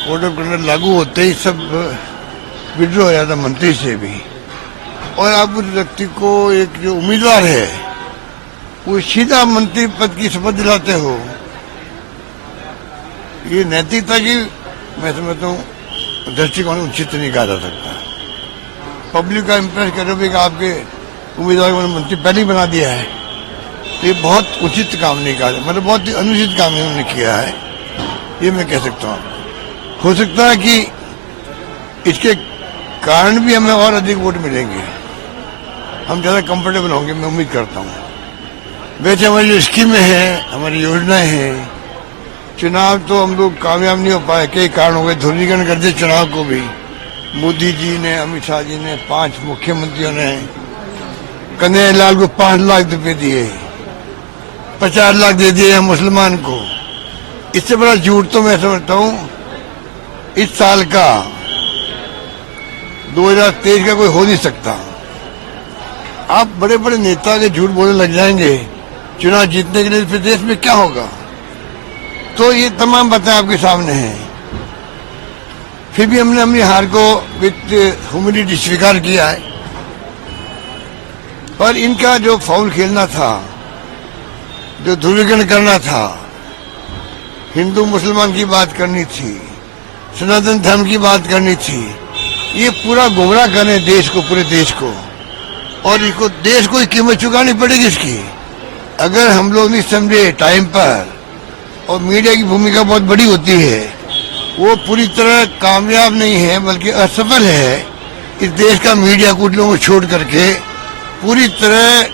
Code of conduct लागू होते ही सब विड्रॉ हो जाता मंत्री से भी, और आप उस व्यक्ति को एक जो उम्मीदवार है वो सीधा मंत्री पद की शपथ दिलाते हो, ये नैतिकता की मैं समझता हूँ दृष्टिकोण उचित नहीं कहा जा सकता। पब्लिक का इम्प्रेस करोगे कि आपके उम्मीदवार को मंत्री पहले ही बना दिया है, तो ये बहुत उचित काम नहीं कहा, मतलब बहुत ही अनुचित काम इन्होंने किया है, ये मैं कह सकता हूँ। हो सकता है कि इसके कारण भी हमें और अधिक वोट मिलेंगे, हम ज्यादा कंफर्टेबल होंगे, मैं उम्मीद करता हूँ। वैसे हमारी जो स्कीमें हैं, हमारी योजनाएं हैं, चुनाव तो हम लोग कामयाब नहीं हो पाए, कई कारण हो गए, ध्रुवीकरण कर दिए चुनाव को भी। मोदी जी ने, अमित शाह जी ने, 5 मुख्यमंत्रियों ने कन्हैया लाल को 5 लाख रुपए दिए, 50 लाख दे दिए मुसलमान को। इससे बड़ा झूठ तो मैं समझता हूँ इस साल का 2023 का कोई हो नहीं सकता। आप बड़े बड़े नेता के झूठ बोलने लग जाएंगे चुनाव जीतने के लिए, फिर देश में क्या होगा? तो ये तमाम बातें आपके सामने हैं। फिर भी हमने अपनी हार को विद ह्यूमिलिटी स्वीकार किया है, पर इनका जो फाउल खेलना था, जो ध्रुवीकरण करना था, हिंदू मुसलमान की बात करनी थी, सनातन धर्म की बात करनी थी, ये पूरा गुमराह करने देश को, पूरे देश को, और इसको देश को कीमत चुकानी पड़ेगी इसकी। अगर हम लोग नहीं समझे टाइम पर, और मीडिया की भूमिका बहुत बड़ी होती है, वो पूरी तरह कामयाब नहीं है बल्कि असफल है। इस देश का मीडिया कुछ लोगों को छोड़ करके पूरी तरह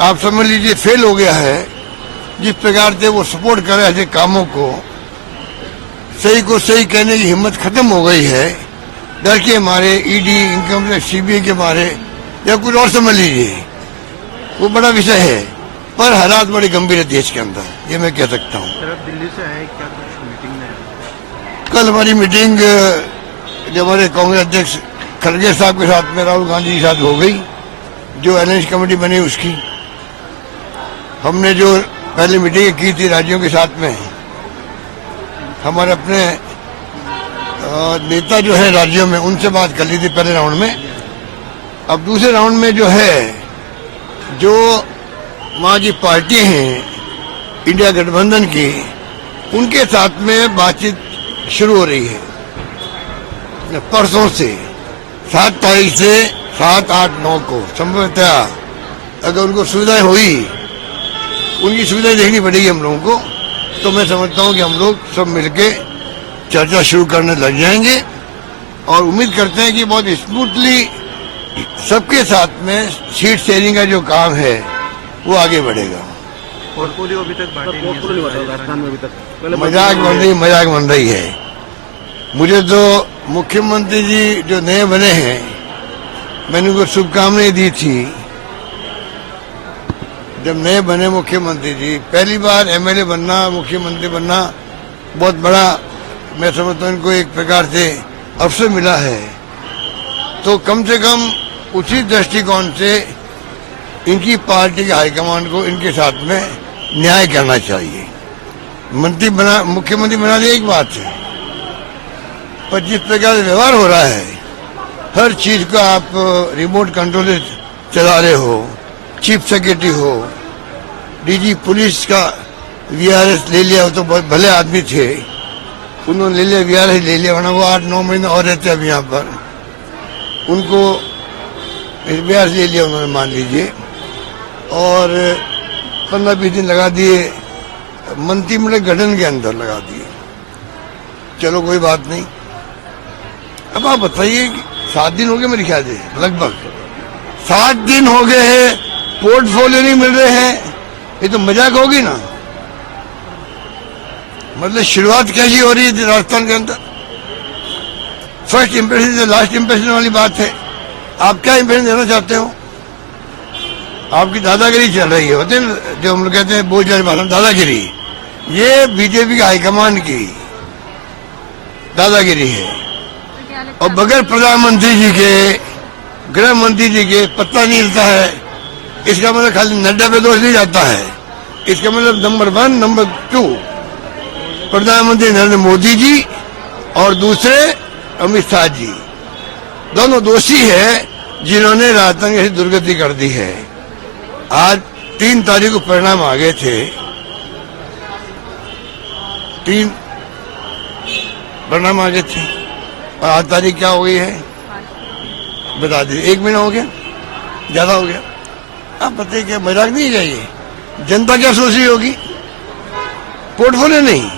आप समझ लीजिए फेल हो गया है। जिस प्रकार से वो सपोर्ट कर रहे ऐसे कामों को सही कहने की हिम्मत खत्म हो गई है, डर के मारे, ईडी, इनकम टैक्स, सीबीआई के मारे, या कुछ और समझ लीजिए, वो बड़ा विषय है, पर हालात बड़े गंभीर है देश के अंदर, ये मैं कह सकता हूँ। दिल्ली से आए क्या कुछ मीटिंग में? कल हमारी मीटिंग जो हमारे कांग्रेस अध्यक्ष खड़गे साहब के साथ में, राहुल गांधी के साथ हो गई, जो अलायंस कमेटी बनी उसकी। हमने जो पहले मीटिंग की थी राज्यों के साथ में, हमारे अपने नेता जो है राज्यों में, उनसे बात कर ली थी पहले राउंड में। अब दूसरे राउंड में जो है, जो वहाँ की पार्टी हैं इंडिया गठबंधन की, उनके साथ में बातचीत शुरू हो रही है परसों से, 7 तारीख से 7, 8, 9 को संभवतः अगर उनको सुविधाएं हुई, उनकी सुविधाएं देखनी पड़ेगी हम लोगों को। तो मैं समझता हूँ कि हम लोग सब मिलके चर्चा शुरू करने लग जाएंगे, और उम्मीद करते हैं कि बहुत स्मूथली सबके साथ में सीट शेयरिंग का जो काम है वो आगे बढ़ेगा। पोर्टफोलियो अभी तक बांटे नहीं है राजस्थान में, अभी तक मजाक बन रही है। मुझे तो मुख्यमंत्री जी जो नए बने हैं, मैंने उनको शुभकामनाएं दी थी। जब नए बने मुख्यमंत्री जी, पहली बार एमएलए बनना, मुख्यमंत्री बनना बहुत बड़ा, मैं समझता हूँ इनको एक प्रकार से अवसर मिला है। तो कम से कम उसी दृष्टिकोण से इनकी पार्टी के हाईकमान को इनके साथ में न्याय करना चाहिए। मुख्यमंत्री बना दिया एक बात है, पर जिस प्रकार से व्यवहार हो रहा है, हर चीज को आप रिमोट कंट्रोल से चला रहे हो, चीफ सेक्रेटरी हो, डीजी पुलिस का वीआरएस ले लिया हो, तो बहुत भले आदमी थे, उन्होंने ले लिया, वीआरएस ले लिया, वरना वो 8-9 महीने और रहते अब यहाँ पर, उनको वीआरएस ले लिया उन्होंने, मान लीजिए, और 15-20 दिन लगा दिए मंत्रिमंडल गठन के अंदर, लगा दिए। चलो कोई बात नहीं। अब आप बताइए, 7 दिन हो गए मेरे ख्याल से, लगभग 7 दिन हो गए हैं, पोर्टफोलियो नहीं मिल रहे हैं, ये तो मजाक होगी ना। मतलब शुरुआत कैसी हो रही है राजस्थान के अंदर? फर्स्ट इंप्रेशन से लास्ट इंप्रेशन वाली बात है। आप क्या इंप्रेशन देना चाहते हो? आपकी दादागिरी चल रही है, होते जो हम लोग कहते हैं बोझ वाली भाषा, दादागिरी। ये बीजेपी के हाईकमान की दादागिरी है, और बगैर प्रधानमंत्री जी के, गृह मंत्री जी के पत्ता नहीं हिलता है। इसका मतलब खाली नड्डा पे दोष नहीं जाता है, इसका मतलब नंबर 1, नंबर 2 प्रधानमंत्री नरेंद्र मोदी जी और दूसरे अमित शाह जी, दोनों दोषी है जिन्होंने राजस्थान की ऐसी दुर्गति कर दी है। आज 3 तारीख को परिणाम आ गए थे, 3 परिणाम आ गए थे और आज तारीख क्या हो गई है बता दीजिए। 1 महीना हो गया, ज्यादा हो गया। आप बताइए क्या मजाक नहीं चाहिए? जनता क्या सोच रही होगी? पोर्टफोलियो नहीं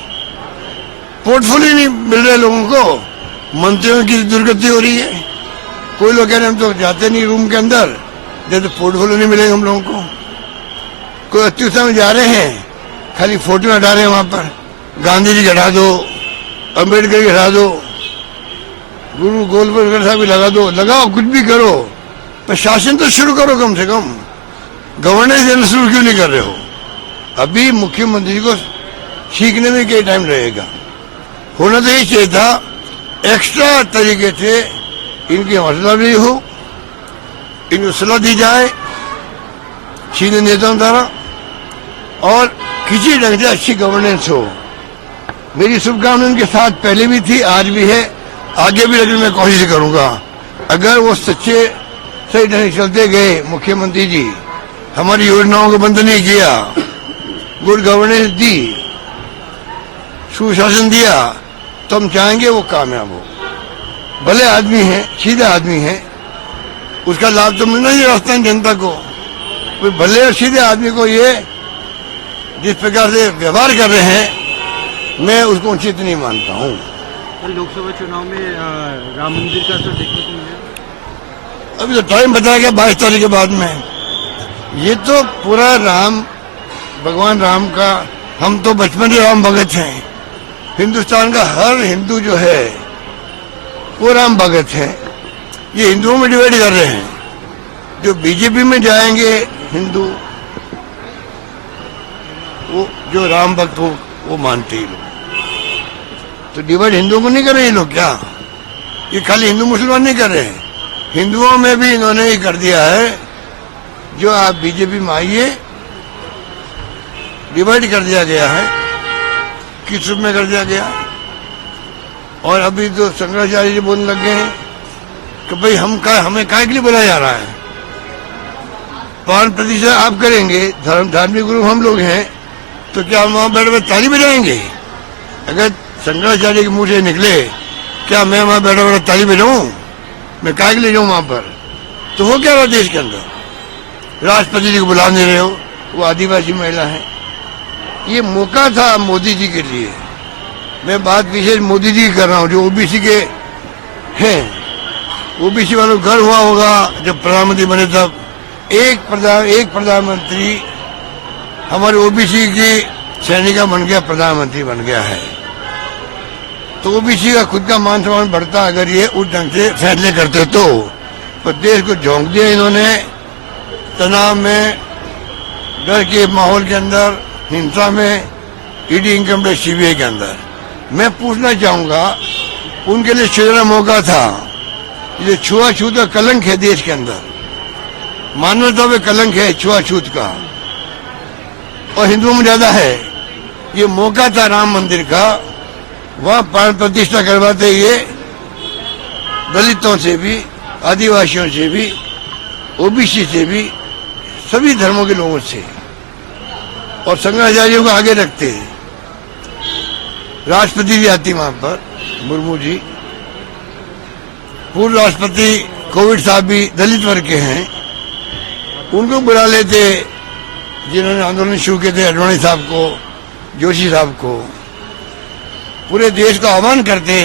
मिल रहे लोगों को, मंत्रियों की दुर्गति हो रही है। कोई लोग कह रहे हम तो जाते नहीं रूम के अंदर, जब तो पोर्टफोलियो नहीं मिलेगा हम लोगों को। कोई अत्युत्साह में जा रहे हैं, खाली फोटो हटा रहे हैं वहां पर, गांधी जी हटा दो, अम्बेडकर की हटा दो, गुरु गोलवलकर साहब भी लगा दो, लगाओ कुछ भी करो, पर शासन तो शुरू करो कम से कम। गवर्नेंस देना शुरू क्यों नहीं कर रहे हो? अभी मुख्यमंत्री को सीखने में क्या टाइम रहेगा? होना तो ये चाहिए था, एक्स्ट्रा तरीके से इनकी हौसला भी हो, इनको सलाह दी जाए सीनियर नेताओं द्वारा और किसी ढंग से अच्छी गवर्नेंस हो। मेरी शुभकामना उनके साथ पहले भी थी, आज भी है, आगे भी रखने में कोशिश करूंगा। अगर वो सच्चे सही ढंग से चलते गए, मुख्यमंत्री जी हमारी योजनाओं को बंद नहीं किया, गुड गवर्नेंस दी, सुशासन दिया, तो हम चाहेंगे वो कामयाब हो। भले आदमी है, सीधा आदमी है, उसका लाभ तो मिलना ही राजस्थान जनता को। भले और सीधे आदमी को ये जिस प्रकार से व्यवहार कर रहे हैं, मैं उसको उचित नहीं मानता हूँ। लोकसभा चुनाव में राम मंदिर का असर देखने को मिलेगा? अभी तो टाइम बताया गया 22 तारीख के बाद में। ये तो पूरा भगवान राम का, हम तो बचपन से राम भगत हैं। हिंदुस्तान का हर हिंदू जो है वो राम भगत है। ये हिंदुओं में डिवाइड कर रहे हैं। जो बीजेपी में जाएंगे हिंदू, वो जो राम भक्त हो वो मानते ही लोग। तो डिवाइड हिंदुओं को नहीं कर रहे ये लोग क्या? ये खाली हिंदू मुसलमान नहीं कर रहे हैं, हिंदुओं में भी इन्होंने ही कर दिया है। जो आप बीजेपी में आइए, डिवाइड कर दिया गया है, किस रूप में कर दिया गया। और अभी तो शंकराचार्य जी बोलने लग गए हैं कि भाई हमें काय के लिए बुलाया जा रहा है? 5% आप करेंगे, धार्मिक गुरु हम लोग हैं, तो क्या हम वहां बैठे ताली बजाएंगे? अगर शंकराचार्य के मुंह से निकले क्या मैं वहां बैठा बैठा ताली बजाऊं, मैं काय के लिए जाऊं वहां पर? तो हो क्या रहा देश के अंदर? राष्ट्रपति जी को बुला नहीं रहे हो, वो आदिवासी महिला है। ये मौका था मोदी जी के लिए। मैं बात विशेष मोदी जी की कर रहा हूँ, जो ओबीसी के हैं। ओबीसी वालों को गर्व हुआ होगा जब प्रधानमंत्री बने तब। एक प्रधानमंत्री हमारे ओबीसी की सैनिका बन गया, प्रधानमंत्री बन गया है। तो ओबीसी का खुद का मान सम्मान बढ़ता अगर ये उस ढंग से फैसले करते तो। पर देश को झोंक दिया इन्होंने तनाव में, डर के माहौल के अंदर, हिंसा में, ईडी, इनकम टैक्स, सीबीआई के अंदर। मैं पूछना चाहूंगा, उनके लिए सुनहरा मौका था। ये छुआछूत का कलंक है देश के अंदर, मानवता में कलंक है छुआछूत का, और हिंदुओं में ज्यादा है। ये मौका था राम मंदिर का, वहां प्राण प्रतिष्ठा करवाते ये दलितों से भी, आदिवासियों से भी, ओबीसी से भी, सभी धर्मों के लोगों से, और शंकराचार्यों को आगे रखते। राष्ट्रपति जी आती वहां पर, मुर्मू जी, पूर्व राष्ट्रपति कोविंद साहब भी दलित वर्ग के हैं, उनको बुला लेते जिन्होंने आंदोलन शुरू किए थे, अडवाणी साहब को, जोशी साहब को। पूरे देश का आह्वान करते,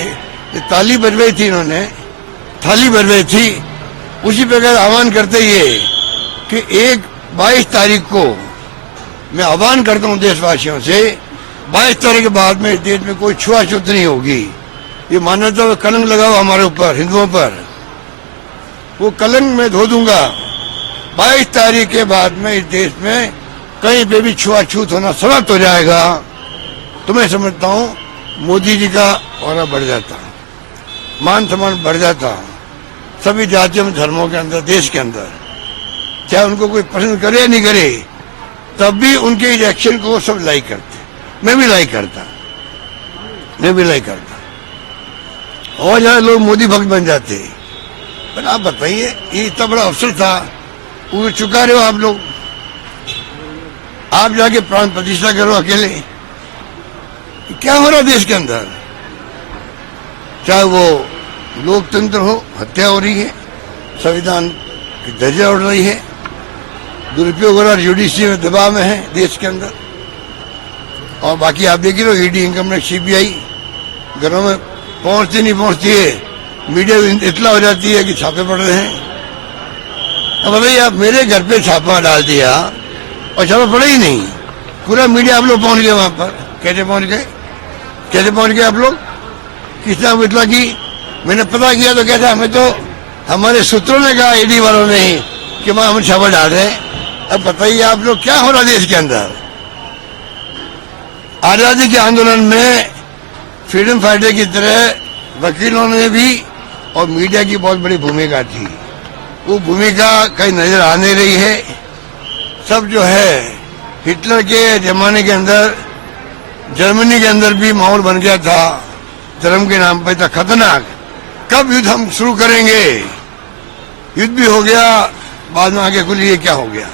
ताली बजवाई थी इन्होंने, थाली बजवाई थी, उसी प्रकार आह्वान करते ये कि 22 तारीख को मैं आह्वान करता हूं देशवासियों से, 22 तारीख के बाद में इस देश में कोई छुआछूत नहीं होगी। ये मान्यता में कलंक लगा हुआ हमारे ऊपर, हिंदुओं पर, वो कलंक मैं धो दूंगा। 22 तारीख के बाद में इस देश में कहीं पे भी छुआछूत होना समाप्त हो जाएगा। तो मैं समझता हूं मोदी जी का ऑरा बढ़ जाता, मान सम्मान बढ़ जाता सभी जातियों में, धर्मों के अंदर, देश के अंदर। चाहे उनको कोई पसंद करे या नहीं करे, तब भी उनके इस एक्शन को सब लाइक करते, मैं भी लाइक करता। मैं बिलाई करता, और ज्यादा लोग मोदी भक्त बन जाते। पर आप बताइए, ये इतना बड़ा अवसर था, वो चुका रहे हो आप लोग। आप जाके प्राण प्रतिष्ठा करो अकेले। क्या हो रहा देश के अंदर? चाहे वो लोकतंत्र हो, हत्या हो रही है, संविधान की दर्जा उड़ रही है, दुरुपयोग हो रहा, जुडिशरी में दबाव में है देश के अंदर। और बाकी आप देख लो, ईडी, इनकम टैक्स, सीबीआई घरों में पहुंचती नहीं पहुंचती है, मीडिया इतला हो जाती है कि छापे पड़ रहे हैं। अब बताइए, आप मेरे घर पे छापा डाल दिया और छापा पड़ा ही नहीं, पूरा मीडिया आप लोग पहुंच गए वहां पर। कैसे पहुंच गए? कैसे पहुंच गए आप लोग? किसने आपको इतला की? मैंने पता किया तो कहता हमें तो हमारे सूत्रों ने कहा, ईडी वालों ने ही, कि वहां हम छापा डाल रहे हैं। अब बताइए आप लोग, क्या हो रहा देश के अंदर? आजादी के आंदोलन में फ्रीडम फाइटर की तरह वकीलों ने भी और मीडिया की बहुत बड़ी भूमिका थी। वो भूमिका कहीं नजर आ नहीं रही है। सब जो है, हिटलर के जमाने के अंदर जर्मनी के अंदर भी माहौल बन गया था, धर्म के नाम पर था खतरनाक। कब युद्ध हम शुरू करेंगे? युद्ध भी हो गया, बाद में आगे खुली, ये क्या हो गया?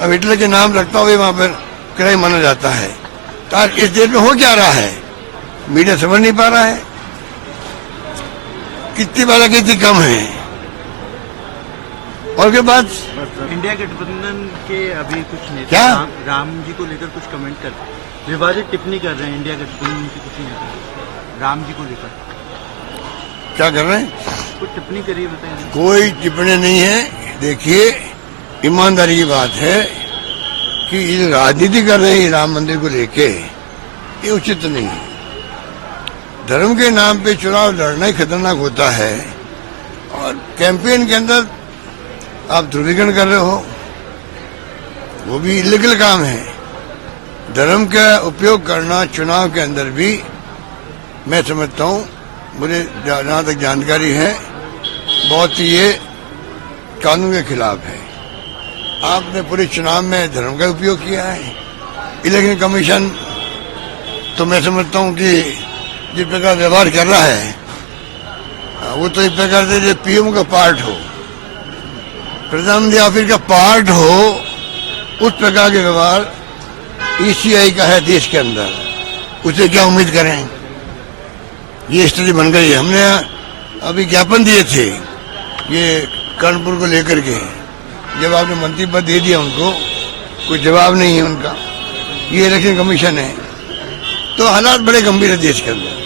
अब हिटलर के नाम रखता हुए वहां पर क्राइम माना जाता है। तो इस देश में हो क्या रहा है? मीडिया समझ नहीं पा रहा है। कितनी बार कितनी कम है। और के बाद इंडिया गठबंधन के अभी कुछ नेता क्या? राम जी को लेकर कुछ कमेंट कर, विवादित टिप्पणी कर रहे हैं इंडिया गठबंधन के कुछ नेता राम जी को लेकर। क्या कर रहे हैं? कुछ टिप्पणी करिए, बताइए। कोई टिप्पणी नहीं है। देखिए, ईमानदारी की बात है कि ये राजनीति कर रहे हैं राम मंदिर को लेके, ये उचित नहीं है। धर्म के नाम पे चुनाव लड़ना ही खतरनाक होता है। और कैंपेन के अंदर आप ध्रुवीकरण कर रहे हो, वो भी इलीगल काम है। धर्म का उपयोग करना चुनाव के अंदर भी, मैं समझता हूं, मुझे जहां तक जानकारी है, बहुत ही ये कानून के खिलाफ है। आपने पूरे चुनाव में धर्म का उपयोग किया है। इलेक्शन कमीशन तो मैं समझता हूं कि जिस प्रकार व्यवहार कर रहा है, वो तो इस प्रकार से पीएम का पार्ट हो, प्रधानमंत्री ऑफिस का पार्ट हो, उस प्रकार के व्यवहार ईसीआई का है देश के अंदर। उसे क्या उम्मीद करें? ये स्थिति बन गई है। हमने अभी ज्ञापन दिए थे ये कर्णपुर को लेकर के, जब आपने मंत्री पद दे दिया उनको, कोई जवाब नहीं है उनका। ये इलेक्शन कमीशन है। तो हालात बड़े गंभीर है देश के अंदर।